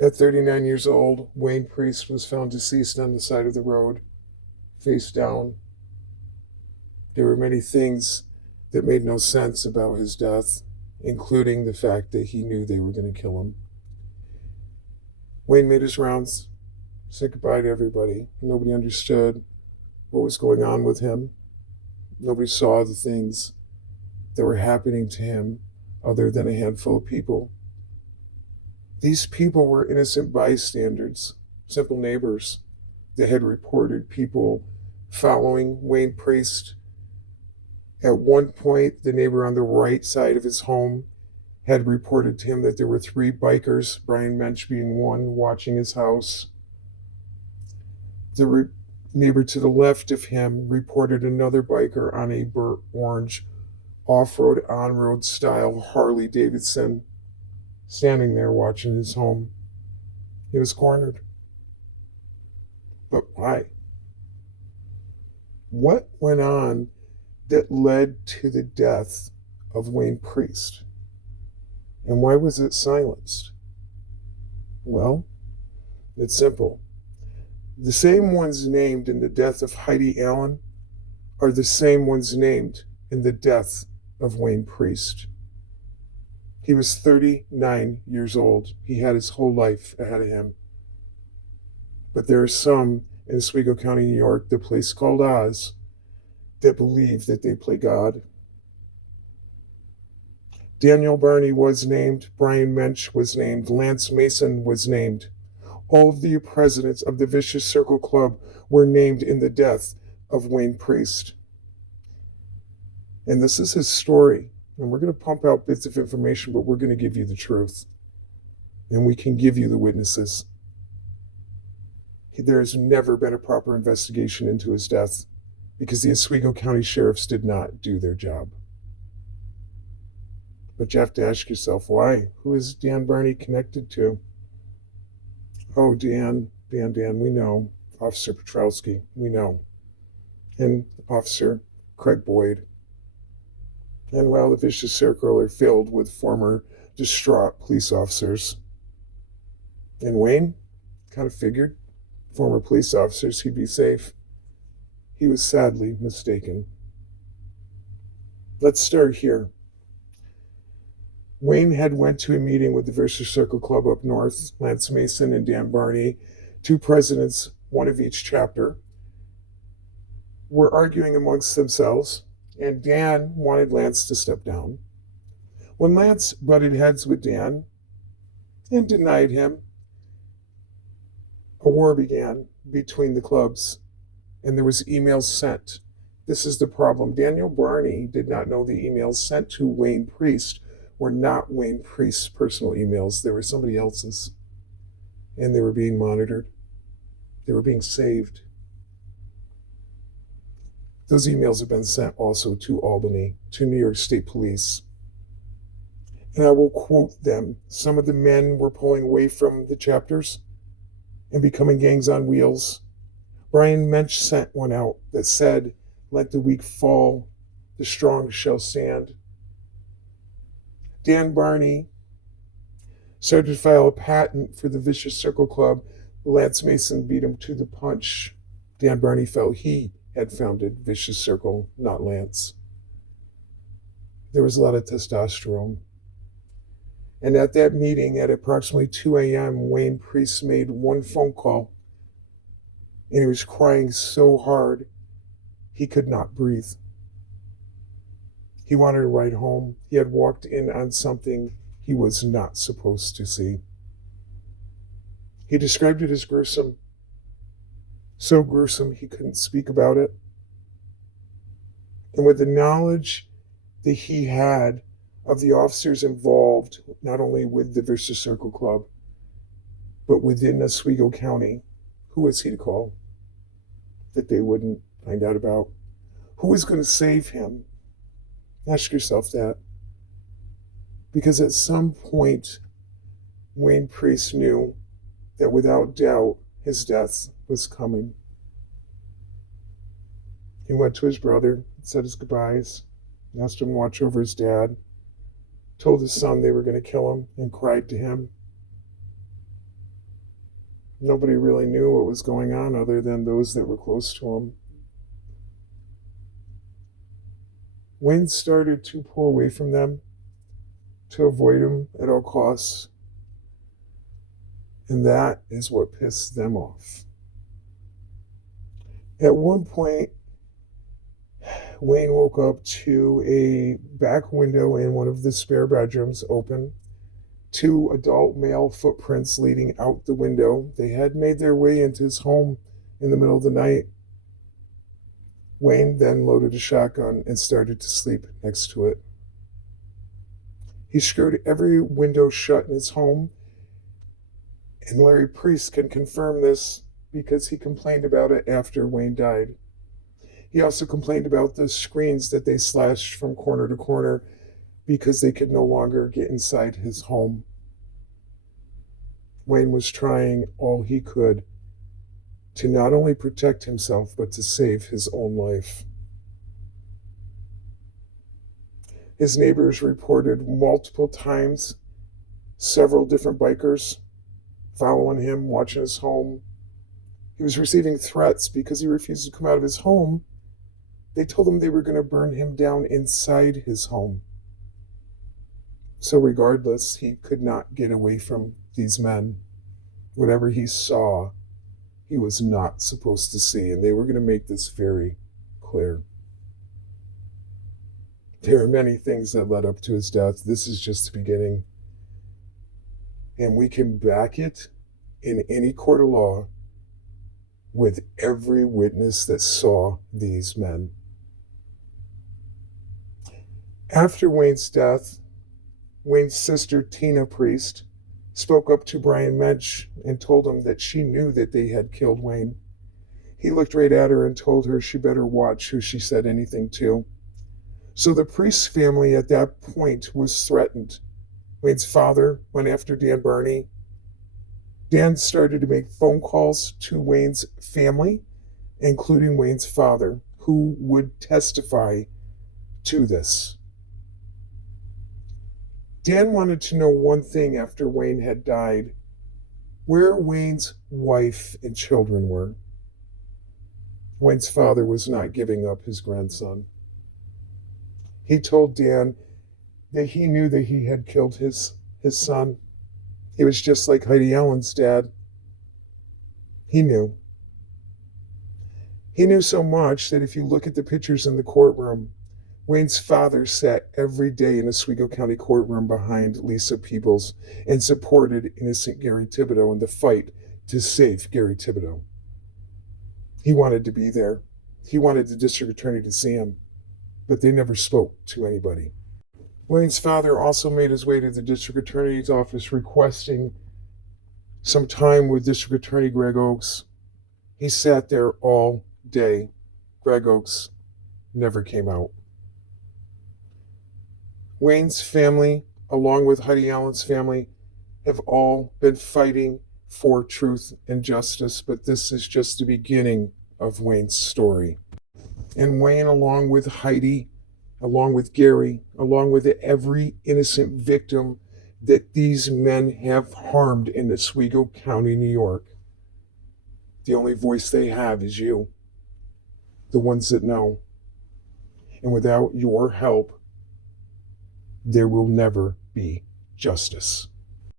At 39 years old, Wayne Priest was found deceased on the side of the road, face down. There were many things that made no sense about his death, including the fact that he knew they were going to kill him. Wayne made his rounds, said goodbye to everybody. Nobody understood what was going on with him. Nobody saw the things that were happening to him other than a handful of people. These people were innocent bystanders, simple neighbors that had reported people following Wayne Priest. At one point, the neighbor on the right side of his home had reported to him that there were 3 bikers, Brian Mensch being one, watching his house. The neighbor to the left of him reported another biker on a burnt orange off-road, on-road style Harley Davidson standing there watching his home. He was cornered. But why? What went on that led to the death of Wayne Priest? And why was it silenced? Well, it's simple. The same ones named in the death of Heidi Allen are the same ones named in the death of Wayne Priest. He was 39 years old. He had his whole life ahead of him. But there are some in Oswego County, New York, the place called Oz, that believe that they play God. Daniel Barney was named, Brian Mensch was named, Lance Mason was named. All of the presidents of the Vicious Circle Club were named in the death of Wayne Priest. And this is his story. And we're going to pump out bits of information, but we're going to give you the truth. And we can give you the witnesses. There has never been a proper investigation into his death because the Oswego County sheriffs did not do their job. But you have to ask yourself, why? Who is Dan Barney connected to? Oh, Dan, we know. Officer Petrowski, we know. And Officer Craig Boyd. And well, the Vicious Circle are filled with former distraught police officers. And Wayne kind of figured, former police officers, he'd be safe. He was sadly mistaken. Let's start here. Wayne had went to a meeting with the Vicious Circle Club up north, Lance Mason and Dan Barney, 2 presidents, one of each chapter, were arguing amongst themselves, and Dan wanted Lance to step down. When Lance butted heads with Dan and denied him, a war began between the clubs, and there was emails sent. This is the problem. Daniel Barney did not know the emails sent to Wayne Priest were not Wayne Priest's personal emails. They were somebody else's, and they were being monitored. They were being saved. Those emails have been sent also to Albany, to New York State Police. And I will quote them. Some of the men were pulling away from the chapters and becoming gangs on wheels. Brian Mensch sent one out that said, "Let the weak fall, the strong shall stand." Dan Barney started to file a patent for the Vicious Circle Club. Lance Mason beat him to the punch. Dan Barney felt he had founded Vicious Circle, not Lance. There was a lot of testosterone. And at that meeting at approximately 2 a.m., Wayne Priest made one phone call, and he was crying so hard he could not breathe. He wanted to ride home. He had walked in on something he was not supposed to see. He described it as gruesome. So gruesome he couldn't speak about it. And with the knowledge that he had of the officers involved, not only with the Vicious Circle Club, but within Oswego County, who was he to call that they wouldn't find out about? Who was going to save him? Ask yourself that. Because at some point, Wayne Priest knew that without doubt, his death was coming. He went to his brother, said his goodbyes, asked him to watch over his dad, told his son they were going to kill him, and cried to him. Nobody really knew what was going on other than those that were close to him. Wayne started to pull away from them to avoid him at all costs. And that is what pissed them off. At one point, Wayne woke up to a back window in one of the spare bedrooms open, two adult male footprints leading out the window. They had made their way into his home in the middle of the night. Wayne then loaded a shotgun and started to sleep next to it. He screwed every window shut in his home, and Larry Priest can confirm this because he complained about it after Wayne died. He also complained about the screens that they slashed from corner to corner because they could no longer get inside his home. Wayne was trying all he could to not only protect himself, but to save his own life. His neighbors reported multiple times several different bikers following him, watching his home. He was receiving threats because he refused to come out of his home. They told him they were going to burn him down inside his home. So regardless, he could not get away from these men. Whatever he saw, he was not supposed to see, and they were going to make this very clear. There are many things that led up to his death. This is just the beginning. And we can back it in any court of law with every witness that saw these men. After Wayne's death, Wayne's sister, Tina Priest, spoke up to Brian Mensch and told him that she knew that they had killed Wayne. He looked right at her and told her she better watch who she said anything to. So the Priest family at that point was threatened. Wayne's father went after Dan Barney. Dan started to make phone calls to Wayne's family, including Wayne's father, who would testify to this. Dan wanted to know one thing after Wayne had died: where Wayne's wife and children were. Wayne's father was not giving up his grandson. He told Dan that he knew that he had killed his son. He was just like Heidi Allen's dad. He knew. He knew so much that if you look at the pictures in the courtroom, Wayne's father sat every day in the Oswego County courtroom behind Lisa Peebles and supported innocent Gary Thibodeau in the fight to save Gary Thibodeau. He wanted to be there. He wanted the district attorney to see him, but they never spoke to anybody. Wayne's father also made his way to the district attorney's office requesting some time with District Attorney Greg Oakes. He sat there all day. Greg Oakes never came out. Wayne's family, along with Heidi Allen's family, have all been fighting for truth and justice, but this is just the beginning of Wayne's story. And Wayne, along with Heidi, along with Gary, along with every innocent victim that these men have harmed in Oswego County, New York, the only voice they have is you, the ones that know. And without your help, there will never be justice.